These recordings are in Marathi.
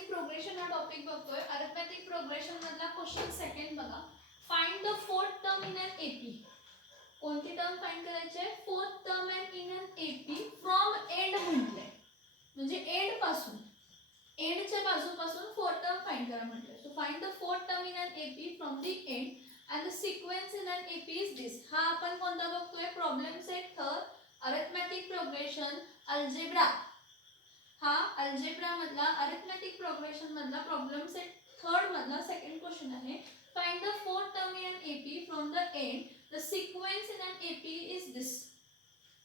अरिथमॅटिक प्रोग्रेशन हा टॉपिक बघतोय. अरिथमॅटिक प्रोग्रेशन मधला क्वेश्चन सेकंड बघा. Find the fourth term in an AP. कोणती टर्म फाइंड करायची आहे? Fourth term in an AP from end म्हटलंय, म्हणजे एंड पासून, एंडच्या बाजूपासून फोर्थ टर्म फाइंड करा म्हटलंय. So find the fourth term in an AP from the end and the sequence in an AP is this. हा आपण कोणता बघतोय? Problem set third, arithmetic progression, algebra. हा अल्जेब्रा मधला अरिथमॅटिक प्रोग्रेशन मधला प्रॉब्लेम सेट थर्ड मधला सेकंड क्वेश्चन आहे. Find the fourth term in an AP from the end, the sequence in an AP is this.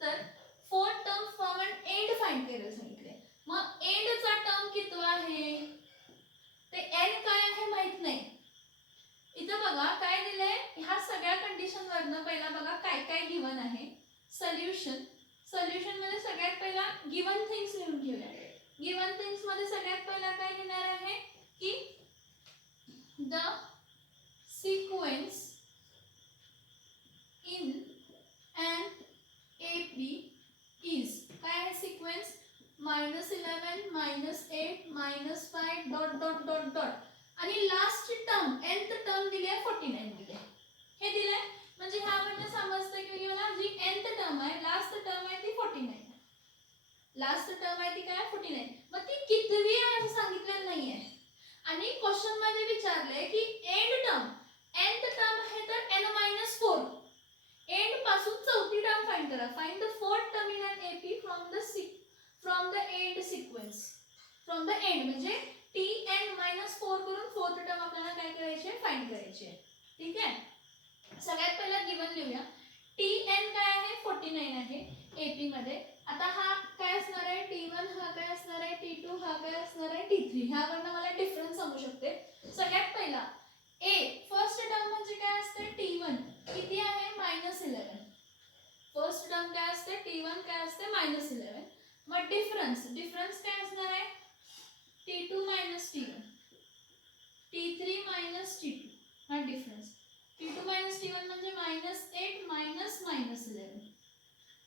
तर fourth term from an end find करायला सांगितले. मग एंडचा टर्म कितवा आहे ते एन काय आहे माहित नाही. इथं बघा काय दिलंय, ह्या सगळ्या कंडिशन वरनं पहिला बघा काय काय गिवन आहे. सोल्युशन, सोल्युशन मध्ये सगळ्यात पहिला गिवन थिंग्स लिहून ठेवूया. गिवन थिंग्स मध्ये सगळ्यात पहिला काय लिहिणार आहे की the sequence in an AP is. काय आहे sequence? -11 -8 -5 dot dot dot dot आणि लास्ट टर्म nth टर्म दिली आहे 49 दिले. हे दिले म्हणजे ह्यावरून समजतं की मला जी nth टर्म आहे, लास्ट टर्म आहे ती 49 आहे. लास्ट टर्म आहे ती काय? 49. मग ती कितवी आहे असं सांगितलेलं नाहीये. आणि क्वेश्चन मध्ये विचारले की एंड टर्म, nth टर्म आहे तर n-4. एंड पासून चौथी टर्म फाइंड करा. Find the fourth term in an AP from the end sequence. From the end म्हणजे tn-4 करून फोर्थ टर्म आपल्याला काय करायची आहे? फाइंड करायची आहे. ठीक आहे. सगळ्यात पहिला गिवन लिहूया. tn काय आहे? 49 आहे एपी मध्ये. आता हा काय असणार आहे? t1 हा काय असणार आहे? t2 हा काय असणार आहे? t3. ह्यावरनं मला डिफरन्स समजू शकते. सगळ्यात पहिला a फर्स्ट टर्म म्हणजे काय असते? t1 किती आहे? -11. फर्स्ट टर्म काय असते? t1 काय असते? -11. मग डिफरन्स, डिफरन्स काय असणार आहे? t2 - t1, t3 - t2 हा डिफरन्स. t2 - t1 म्हणजे -8 -11.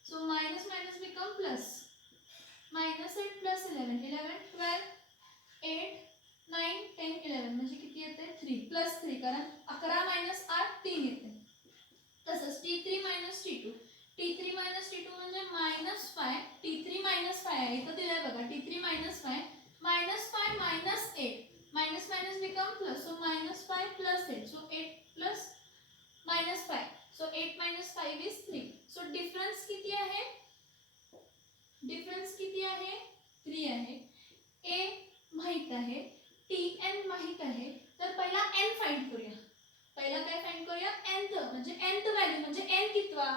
So minus minus become plus. -8 plus 11, 11, 12, 8, 9, 10, 11 म्हणजे किती येते? 3 प्लस 3 कारण 11 minus 8 3 येते. तसंच t3 - t2, t3 - t2 म्हणजे -5, t3 - 5 आहे इथं दिलंय बघा. t3 - 5, -5 - 8, minus minus become plus, so -5 plus 8, so 8 plus -5, so 8 minus 5 is 3. so difference किती आहे? डिफरन्स किती आहे? 3 आहे. a माहित आहे, tn माहित आहे. तर पहिला n फाइंड करूया. पहिला काय फाइंड करूया? nth म्हणजे nth व्हॅल्यू म्हणजे n कितवा?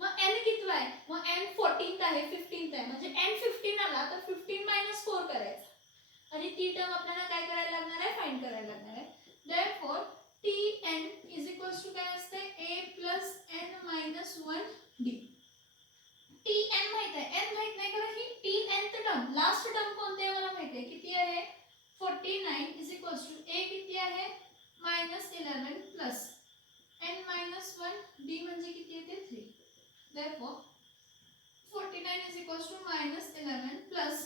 मग n कितवा आहे? मग n 14th आहे, 15th आहे म्हणजे n 15 आला तर 15 - 4 करायचा. आणि ती टर्म आपल्याला काय करायला लागणार आहे? फाइंड करायला लागणार आहे. therefore tn is equals to काय असते? a plus n - 1d. tn माहित आहे, n माहित नाही कारण ही tnth टर्म, लास्ट टर्म कोणती आहे मला माहित आहे. किती आहे? 49 is equals to a किती आहे? -11 plus n - 1d म्हणजे किती येते? 3. therefore 49 is equals to -11 plus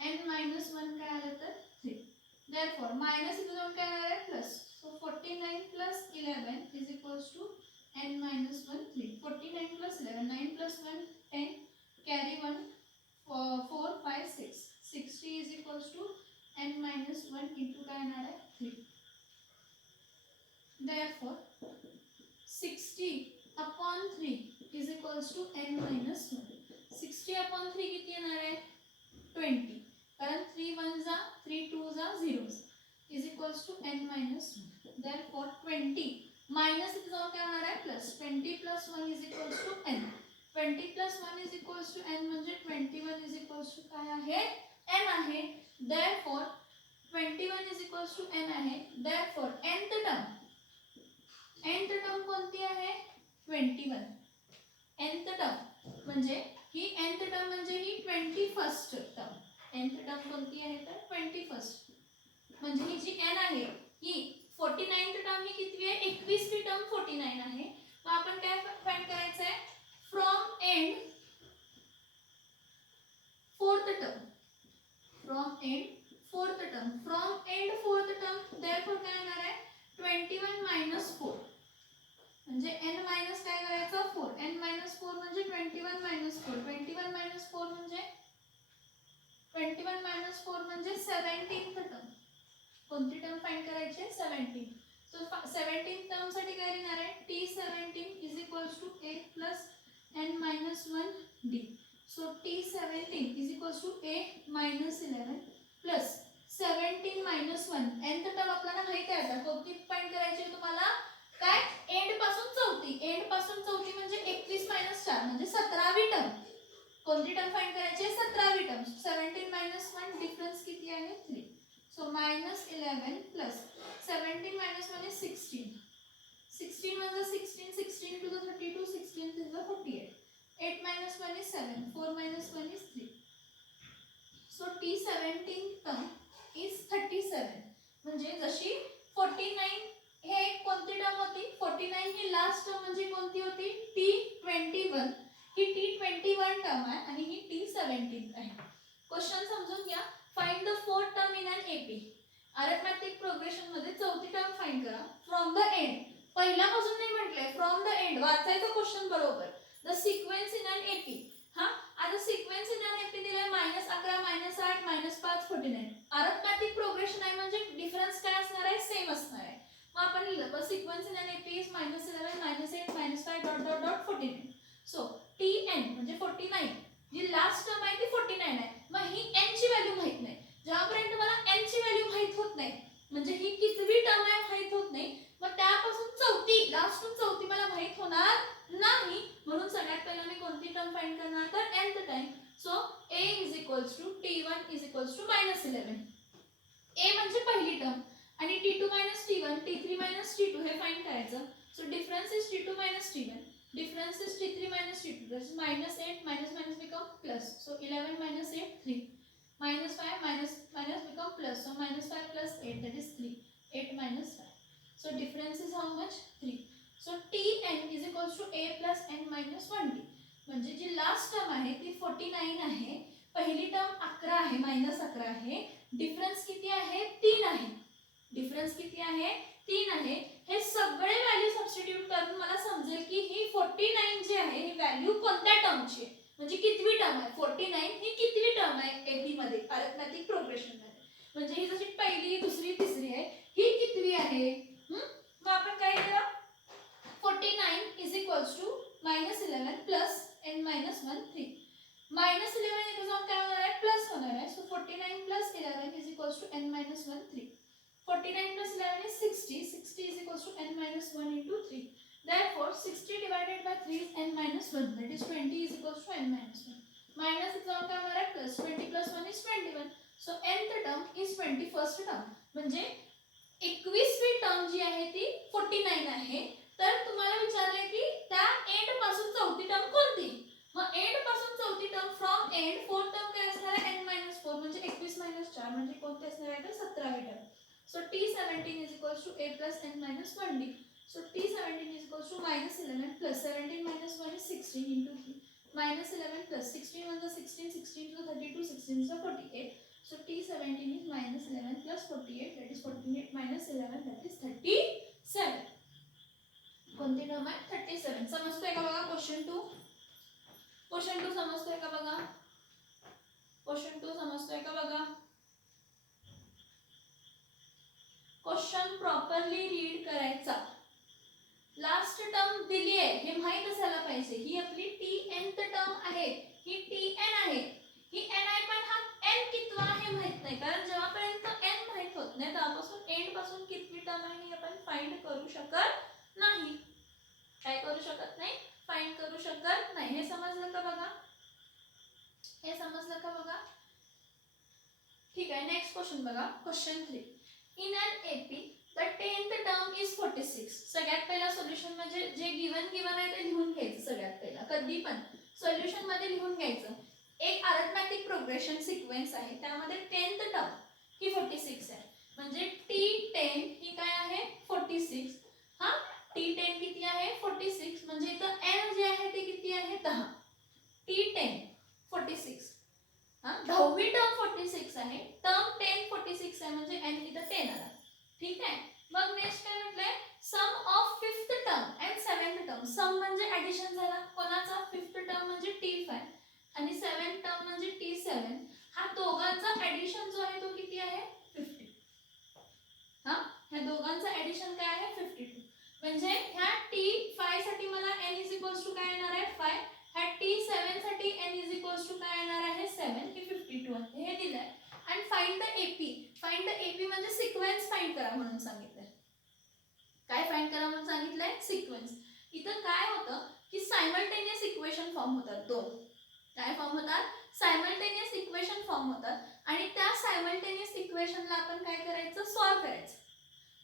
n - 1 काय आलं तर 3. therefore मायनस इथं जाऊन काय आलं आहे? Plus. so 49 plus 11 is equals to n - 1 3. 49 plus 11, 9 plus 1 10, carry 1 4 5 6. 60 is equals to n - 1 into काय येणार आहे? 3. therefore 60 upon 3 is equals to n - 1. 60 upon 3 किती येणार आहे? 20. कारण 3 1 जा 3 2 जा 0 is equals to n - 1. therefore 20 minus इथे जाऊन काय होणार आहे? Plus. 20 plus 1 is equals to n. 20 plus 1 is equals to n म्हणजे 21 is equals to काय आहे? n आहे. therefore 21 is equals to n आहे. therefore nth टर्म कोणती आहे? 21. nth टर्म म्हणजे ही nth टर्म म्हणजे ही 21st टर्म. nth टर्म कोणती आहे तर 21st. म्हणजे ही जी n आहे ही 49th टर्म ही कितवी आहे? 21वी टर्म 49 आहे. मग आपण काय फाइंड करायचं आहे? From end fourth term. From end fourth term. 17. So 17 term साठी काय लिहिणार आहे T17 is equals to A plus n minus 1 D. So T17 is equals to A minus 11 plus 17 minus 1 nth term आपल्याला माहिती आहे आता कोणती फाइंड करायची आहे तुम्हाला काय एंड पासून चौथी म्हणजे 21 मायनस 4 म्हणजे 17वी टर्म. कोणती टर्म फाइंड करायची आहे 17वी टर्म. 17 मायनस 1 डिफरन्स किती आहे 3. So minus 11 plus 17 minus 1 is 16. 16 म्हणजे 16 to the 32 16 to the 48. 8 minus 1 is 7. 4 minus 1 is 3. So T17 term is 37. म्हणजे जशी 49 हे कोणती टर्म होती 49 ही लास्ट टर्म म्हणजे कोणती होती T21. ही T21 टर्म आहे आणि ही T17 आहे. क्वेश्चन समजून घ्या. Find the fourth term in an AP. Arithmetic progression मध्ये चौथी टर्म फाइंड करा फ्रॉम द एंड. पहिल्यापासून नाही म्हटलंय फ्रॉम द एंड वाचायचा क्वेश्चन बरोबर. The sequence in an AP. हा आता सिक्वेन्स इन एन एपी दिलाय -11 -8 -5 49. अरिथमेटिक प्रोग्रेशन आहे म्हणजे डिफरन्स काय असणार आहे सेम असणार आहे. मग आपण लिहिलं sequence in an AP is -11 -8 -5 dot dot dot 49. So Tn म्हणजे 49 जी लास्ट टर्म आहे ती 49 आहे. मग ही n ची व्हॅल्यू माहित नाही. जेव्हापर्यंत मला n ची व्हॅल्यू माहित होत नाही म्हणजे ही कितवी टर्म आहे माहित होत नाही मग त्यापासून चौथी लास्टून चौथी मला माहित होणार नाही. म्हणून सगळ्यात पहिला मी कोणती टर्म फाइंड करणार तर nth time. So a is equals to T1 is equals to -11. a म्हणजे पहिली टर्म आणि T2 T1 T3 T2 हे फाइंड करायचं. So difference is T2 T1. Difference is T3 minus T2. That is -8 minus become plus. So 11 minus 8 3. -5 minus become plus. So -5 plus 8 that is 3. 8 minus 5. So difference is how much 3. So Tn is equals to a plus n minus 1d. म्हणजे जी लास्ट टर्म आहे ती 49 आहे. पहिली टर्म 11 आहे -11 आहे. डिफरन्स किती आहे 3 आहे. डिफरन्स किती आहे 3 आहे. हे सगळे व्हॅल्यू सबस्टिट्यूट करून मला समजेल की ही 49 जी आहे ही व्हॅल्यू कोणत्या टर्मची आहे म्हणजे कितवी टर्म आहे 49 ही कितवी टर्म आहे एबी मध्ये अरिथमेटिक प्रोग्रेशन मध्ये. म्हणजे ही जशी पहिली दुसरी तिसरी आहे ही कितवी आहे. मग आपण काय केलं 49 is equals to -11 plus n minus 1 3. -11 इथे जाऊन काय होणार आहे प्लस होणार आहे. So 49 plus 11 is equals to n minus 1 3. 49 plus 11 is 60. 60 is equals to n minus 1 into 3. Therefore, 60 divided by 3 is n minus 1. That is 20 is equals to n minus 1. Minus is जाऊन काय होणार आहे plus 20 plus 1 is 21. So nth term is 21st term. म्हणजे 21वी टर्म जी आहे ती 49 आहे. तर तुम्हाला विचारले की त्या एंड पासून चौथी टर्म कोणती. मग एंड पासून चौथी term from end fourth term काय असणार आहे n minus 4 म्हणजे 21 minus 4 म्हणजे कोणती असणार आहे तर 17वी term. So T17 is equals to a plus n minus 1d. So T17 is equals to -11 plus 17 minus 1 is 16 into 3. -11 plus 16 1 is 16, 16 to the 32, 16 is the 48. So T17 is -11 plus 48, that is 48 minus 11, that is 37. कोणती टर्म आहे 37. समजतोय का बघा क्वेश्चन 2. क्वेश्चन 2 समजतोय का बघा. क्वेश्चन 2 समजतोय का बघा. क्वेश्चन प्रॉपरली रीड करायचा. लास्ट टर्म दिली आहे हे माहित असायला पाहिजे. ही आपली Tnth टर्म आहे. ही Tn आहे. ही n आहे पण हा n कितवा आहे माहित नाही कारण जेव्हापर्यंत n माहित होत नाही त्यापासून एंड पासून कितवी टर्म आहे हे आपण फाइंड करू शकत नाही. काय करू शकत नाही फाइंड करू शकत नाही. हे समजलं का बघा. हे समजलं का बघा. ठीक आहे नेक्स्ट क्वेश्चन बघा. Question 3. In an AP, the 10th term is 46. सगळ्यात पहिला सोल्युशन म्हणजे जे गिवन आहे ते लिहून घ्यायचं सगळ्यात पहिला. कधी पण सोल्युशन मध्ये लिहून घ्यायचं. एक अरिथमेटिक प्रोग्रेशन सिक्वेन्स आहे त्यामध्ये 10th टर्म ही 46 आहे. म्हणजे T10 ही काय आहे 46. हा T10 किती आहे 46 म्हणजे इथं n जे आहे ते किती आहे 10. T10 46. दहावी टर्म 46 आहे. टर्म 10 46 आहे म्हणजे n इथं 10 आला. ठीक आहे. मग नेक्स्ट काय म्हटलंय sum of 5th term and 7th term. Sum म्हणजे ऍडिशन झाला कोणाचा 5th टर्म म्हणजे T5 आणि 7th टर्म म्हणजे T7. हा दोघांचा ऍडिशन जो आहे तो किती आहे 50. हा ह्या दोघांचा म्हणजे ह्या T5 साठी मला n इज इक्वल्स टू काय येणार आहे 5, ह्या T7 साठी n इज इक्वल्स टू काय येणार आहे 7, हे 52 आहे हे दिलंय. आणि find the AP, find the AP म्हणजे सिक्वेन्स फाइंड करा म्हणून सांगितलंय. काय फाइंड करा म्हणून सांगितलंय सिक्वेन्स. इथं काय होतं की सायमल्टेनियस इक्वेशन फॉर्म होतात दोन. काय फॉर्म होतात? सायमल्टेनियस इक्वेशन फॉर्म होतात आणि त्या सायमल्टेनियस इक्वेशनला आपण काय करायचं सॉल्व करायचं.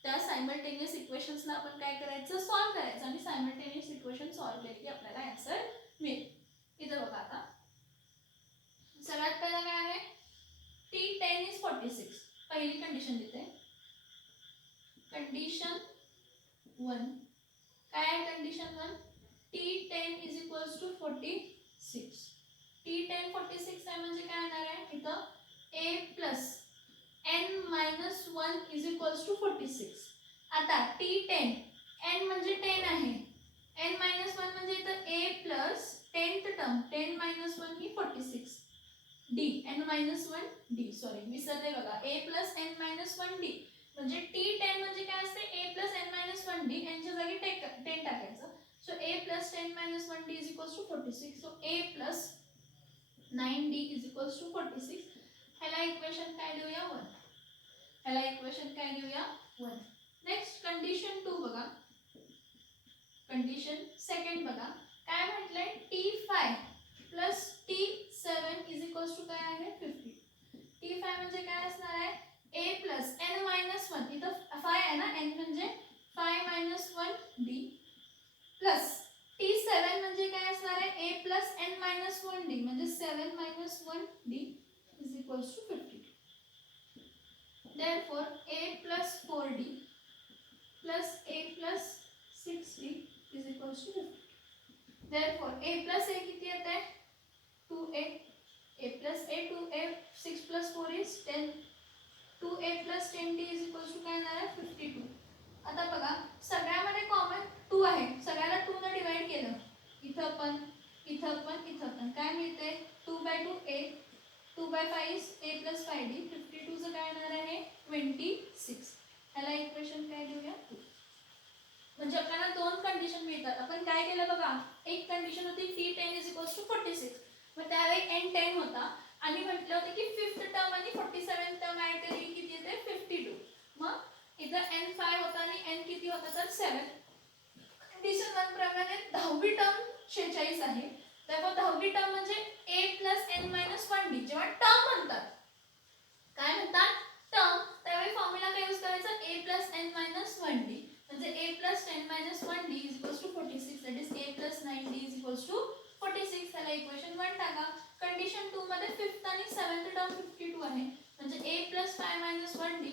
त्या सायमल्टेनियस इक्वेशन्सला आपण काय करायचं सॉल्व करायचं आणि सायमल्टेनियस इक्वेशन सॉल्व केली की आपल्याला आन्सर मिळेल. इथं बघा आता सगळ्यात पहिला काय आहे T10 is 46. पहिली कंडिशन देते. कंडिशन 1 काय आहे condition 1 T10 is equals to 46. T10 46 आहे म्हणजे काय येणार आहे इथं a plus n minus 1 is equals to 46. आता T10 n म्हणजे 10 आहे, n minus 1 म्हणजे इथं a plus 10th term 10 minus 1 he 46 d n minus 1 d sorry विसरले बघा a plus n minus 1 d म्हणजे T10 म्हणजे काय असते a plus n minus 1 d n च्या जागी 10 टाकायचं. So a plus 10 minus 1 d is equals to 46. So a plus 9d is equals to 46. ह्याला इक्वेशन काय देऊया 1. ह्याला इक्वेशन काय देऊया 1. नेक्स्ट कंडिशन 2 बघा. कंडिशन सेकंड बघा काय म्हटलंय T5 plus T7 is equals to काय आहे 50. T5 म्हणजे काय असणार आहे a plus n minus 1 इथं 5 आहे ना n म्हणजे 5 minus 1 d plus T7 म्हणजे काय असणार आहे a plus n minus 1 d म्हणजे 7 minus 1 d is equals to 50. Therefore a plus 4d plus a plus 6d is equals to 50. Therefore a plus a किती येत आहे 2a, a plus a 2a 6 plus 4 is 10, 2a plus 10d is equals to काय येणार आहे 52. आता बघा सगळ्यामध्ये कॉमन 2 आहे, सगळ्याला 2 ने डिवाइड केलं इथं पण इथं पण इथं पण काय मिळते 2/2 a 2/5 is a plus 5d 52 चं काय येणार आहे 26. ह्याला इक्वेशन काय देऊया 2. म्हणजे आपल्याला दोन कंडिशन मिळतात. आपण काय केलं बघा एक कंडिशन होती T10 is equals to 46 मग त्यावेळी n10 होता आणि म्हटलं होतं की 5th टर्म आणि 47th टर्म ऍड केली किती येते 52. मग इथं n5 होता आणि n किती होता तर 7. कंडिशन 1 प्रमाणे 10वी टर्म 46 आहे. त्यामुळे 10वी टर्म म्हणजे a plus n minus 1d जेव्हा टर्म म्हणतात काय म्हणतात टर्म त्यावेळी फॉर्म्युला काय यूज करायचा a plus n minus 1d म्हणजे a plus 10 minus 1d is equals to 46 that is a plus 9d is equals to 46. त्याला इक्वेशन 1 टाका. कंडिशन 2 मध्ये 5th आणि 7th टर्म 52 आहे म्हणजे a plus 5 minus 1d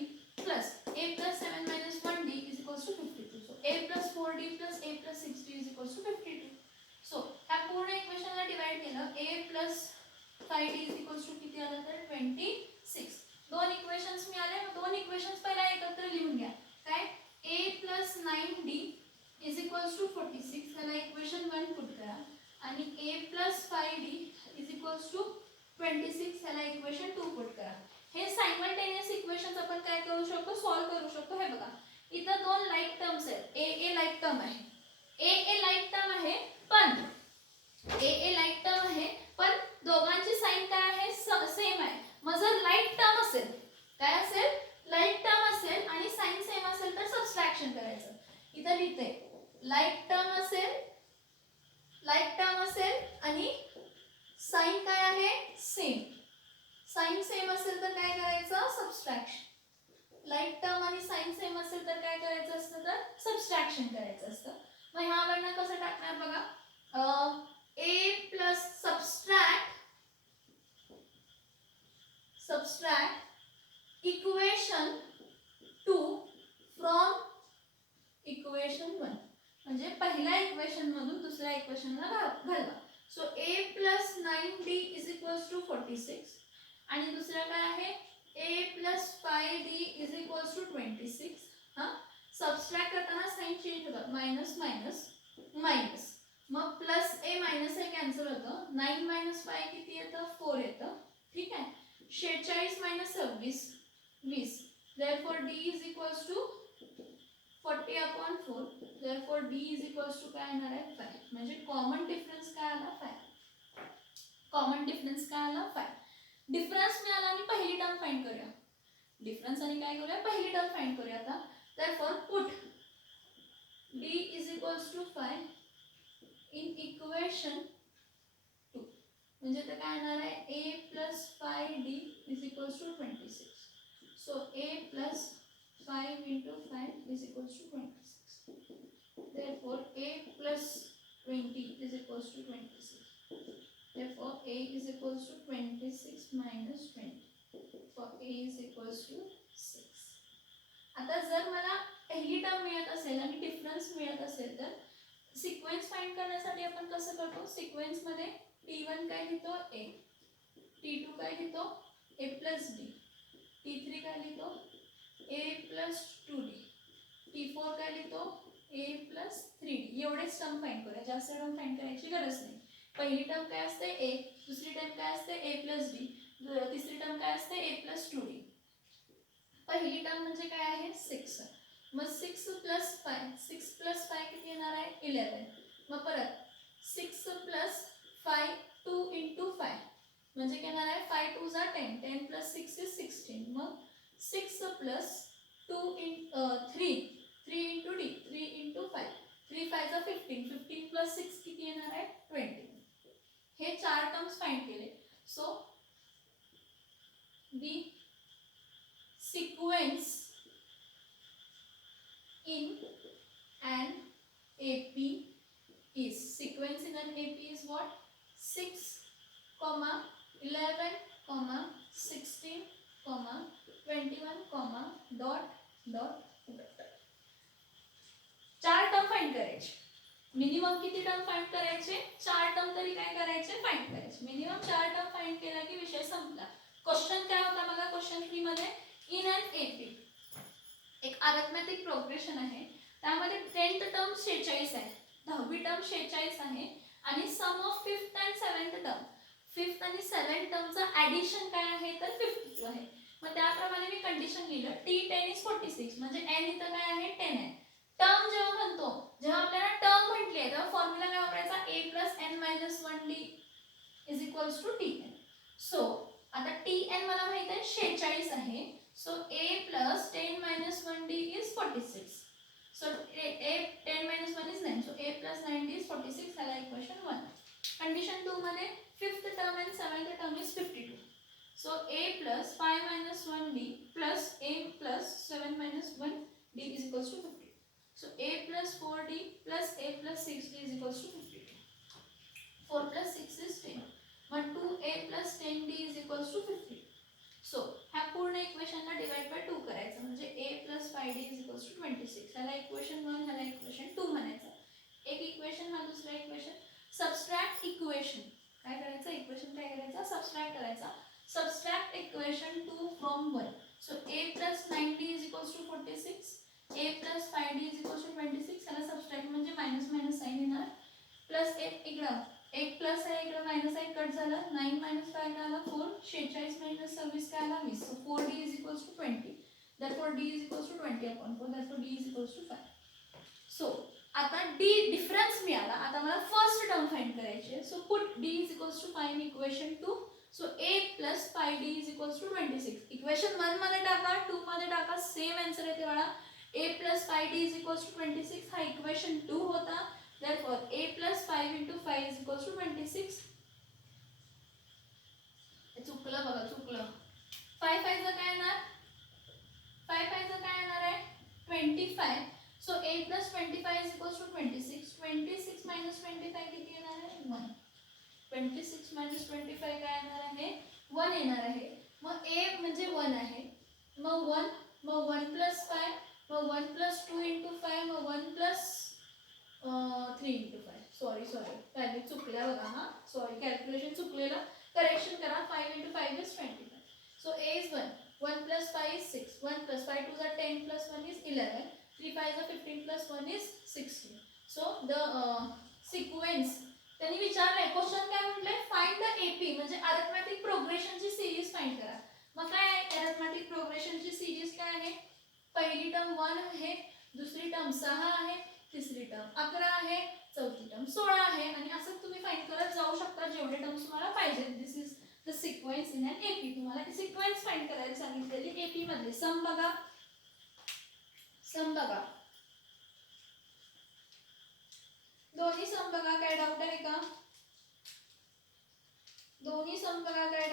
plus a plus 7 minus 1d is equals to 52. So a plus 4d plus a plus 6d is equals to 52. So ह्या पूर्ण इक्वेशनला डिवाइड केलं a plus 5d is equals to किती आलं तर 26. दोन इक्वेशन्स मिळाले. दोन इक्वेशन्स पहिला एकत्र लिहून घ्या. काय a plus 9d is equals to 46 त्याला इक्वेशन 1 पुट करा आणि a plus 5d is equals to 26 त्याला इक्वेशन 2 पुट करा. हे सायमल्टेनियस इक्वेशन्स आपण काय करू शकतो सॉल्व करू शकतो. हे बघा इथं दोन लाईक टर्म्स आहेत a लाईक टर्म आहे a लाईक टर्म आहे पण a लाईक टर्म आहे पण दोघांची साइन काय आहे सेम आहे. मग जर लाईक टर्म असेल काय असेल लाईक टर्म असेल आणि साइन सेम असेल तर सबट्रॅक्शन करायचं. इथं लिहिते लाईक टर्म असेल आणि साइन काय आहे सेम. साइन सेम असेल तर काय करायचं सबट्रॅक्शन. लाईक टर्म आणि साइन सेम असेल तर काय करायचं असतं तर सबट्रॅक्शन करायचं असतं. मग ह्यावरनं कसं टाकणार बघा a plus subtract equation 2 from equation 1 म्हणजे पहिल्या इक्वेशन मधून दुसऱ्या इक्वेशनला घालवा. So a plus 9d is equals to 46 आणि दुसरा काय आहे a plus 5d is equals to 26. हा सबट्रॅक्ट करताना साइन चेंज होतात मायनस मायनस मायनस मग plus a minus a cancel होतं 9 minus 5 किती येतं 4 येतं. ठीक आहे 46 minus 26 20. Therefore d is equals to 40/4. therefore d is equals to काय येणार आहे 5. म्हणजे कॉमन डिफरन्स काय आला 5. कॉमन डिफरन्स काय आला 5. डिफरन्स मिळाला आणि पहिली टर्म फाइंड करूया. डिफरन्स आणि काय करूया पहिली टर्म फाइंड करूया आता. therefore put d is equals to 5 in equation 2. म्हणजे ते काय येणार आहे a plus 5d is equals to 26. so a plus 5 into 5 is equals to 26. therefore a plus 20 is equals to 26. therefore a is equals to 26 minus 20. for a is equals to 6. आता जर मला पहिली टर्म मिळत असेल आणि डिफरन्स मिळत असेल तर सिक्वेन्स फाइंड करण्यासाठी आपण कसं करतो. सिक्वेन्स मध्ये t1 काय लिहितो a, t2 काय लिहितो a plus d, t3 काय लिहितो a plus 2d, t4 काय लिहितो a plus 3d. एवढेच टर्म फाइंड करूया, जास्त टर्म फाइंड करायची गरज नाही. पहिली टर्म काय असते a, दुसरी टर्म काय असते a plus d, तिसरी टर्म काय असते a plus 2d. पहिली टर्म म्हणजे काय आहे 6. मग 6 plus 5, 6 plus 5 किती येणार आहे 11. मग परत 6 plus 5 2 into 5 म्हणजे काय येणार आहे 5 2 जा 10, 10 plus 6 is 16. मग 6 plus 2 in 3 3 into d, 3 into 5, 3 5 जा 15, 15 plus 6 किती येणार आहे 20. हे चार टर्म्स फाइंड केले. So the sequence in an AP is, sequence in an AP is what? 6, 11, 16, 21, dot dot dot. चार टर्म फाइंड करायचे. मिनिमम किती टर्म फाइंड करायचे 4 टर्म तरी काय करायचे फाइंड करायचे. मिनिमम 4 टर्म फाइंड केला की विषय संपला. क्वेश्चन काय होता बघा क्वेश्चन 3 मध्ये इन एन एपी एक अरिथमेटिक प्रोग्रेशन आहे. त्यामध्ये 10th टर्म 46 आहे, 10वी टर्म 46 आहे आणि सम of 5th and 7th term, 5th आणि 7th टर्मचं ऍडिशन काय आहे तर 52 आहे. मग त्याप्रमाणे मी कंडिशन लिहिलं t10 is 46 म्हणजे n इथं काय आहे 10 आहे. टर्म जेव्हा म्हणतो, जेव्हा आपल्याला टर्म म्हटली आहे तेव्हा फॉर्म्युला काय वापरायचा a plus n minus 1d is equals to tn. So आता tn मला माहित आहे 46 आहे. so a plus 10 minus 1d is 46. so a 10 minus 1 is 9. so a plus 9d is 46. ह्याला इक्वेशन 1. कंडिशन 2 मध्ये 5th term and 7th term is 52. so a plus 5 minus 1d plus a plus 7 minus 1d is equals to 50. so a plus 4d plus a plus 6d is equals to 52. 4 plus 6 is 10. मग 2a plus 10d is equals to 50. So ह्या पूर्ण इक्वेशनला डिवाइड बाय 2 करायचं म्हणजे a plus 5d is equals to 26. ह्याला इक्वेशन 1, ह्याला इक्वेशन 2 म्हणायचं. एक इक्वेशन हा दुसरा इक्वेशन. सबस्ट्रॅक्ट इक्वेशन काय करायचं, इक्वेशन काय करायचं सबस्ट्रॅक्ट करायचा. Subtract equation 2 from 1. So a plus 9d is equals to 46, a plus 5d is equals to 26. ह्याला सबस्ट्रॅक्ट म्हणजे मायनस मायनस साइन येणार प्लस इकडं एक प्लस आहे इकडे मायनस आहे कट झालं. 9 minus 5 काय आला 4, 46 minus 26 काय आला 20. so 4d is equals to 20. therefore d is equals to 20/4. therefore d is equals to 5. so आता d डिफरन्स मिळाला. आता मला फर्स्ट टर्म फाइंड करायची आहे. So put d is equals to 5 in equation 2. so a plus 5d is equals to 26. Equation 1 मध्ये टाका, 2 मध्ये टाका, सेम आन्सर येते बघा. a plus 5d is equals to 26 हा इक्वेशन 2 होता. therefore a plus 5 into 5 is equals to 26. चुकलं बघा चुकलं. 5 5 चा काय येणार 5 5 चा काय येणार आहे 25. so a plus 25 is equals to 26. 26 minus 25 किती येणार आहे 1. 26 minus 25 काय येणार आहे 1 येणार आहे. मग a म्हणजे 1 आहे. मग 1 मग 1 plus 5 मग 1 plus 2 into 5 मग 1 plus 3 into 5. सॉरी पहिले चुकल्या बघा हा. सॉरी कॅल्क्युलेशन चुकलेलं, करेक्शन करा. 5 into 5 is 25. so a is 1, 1 plus 5 is 6, 1 plus 5 2 is 10 plus 1 is 11, 3 5 is 15 plus 1 is 16. so the sequence त्यांनी विचारलंय क्वेश्चन काय म्हटलंय फाइंड द एपी म्हणजे अरिथमेटिक प्रोग्रेशनची सिरीज फाइंड करा. मग काय आहे अरिथमेटिक प्रोग्रेशनची सिरीज काय आहे, पहिली टर्म 1 आहे, दुसरी टर्म टर्म 6 आहे, तिसरी टर्म 11 आहे, चौथी टर्म 16 आहे आणि असं तुम्ही फाइंड करत जाऊ शकता जेवढे टर्म्स तुम्हाला पाहिजे. This is the sequence in an AP. तुम्हाला सिक्वेन्स फाइंड करायला सांगितलेली एपी मध्ये. सम बघा, सम बघा, दोन्ही सम बघा, काय डाऊट आहे का? दोन्ही सम बघा, काय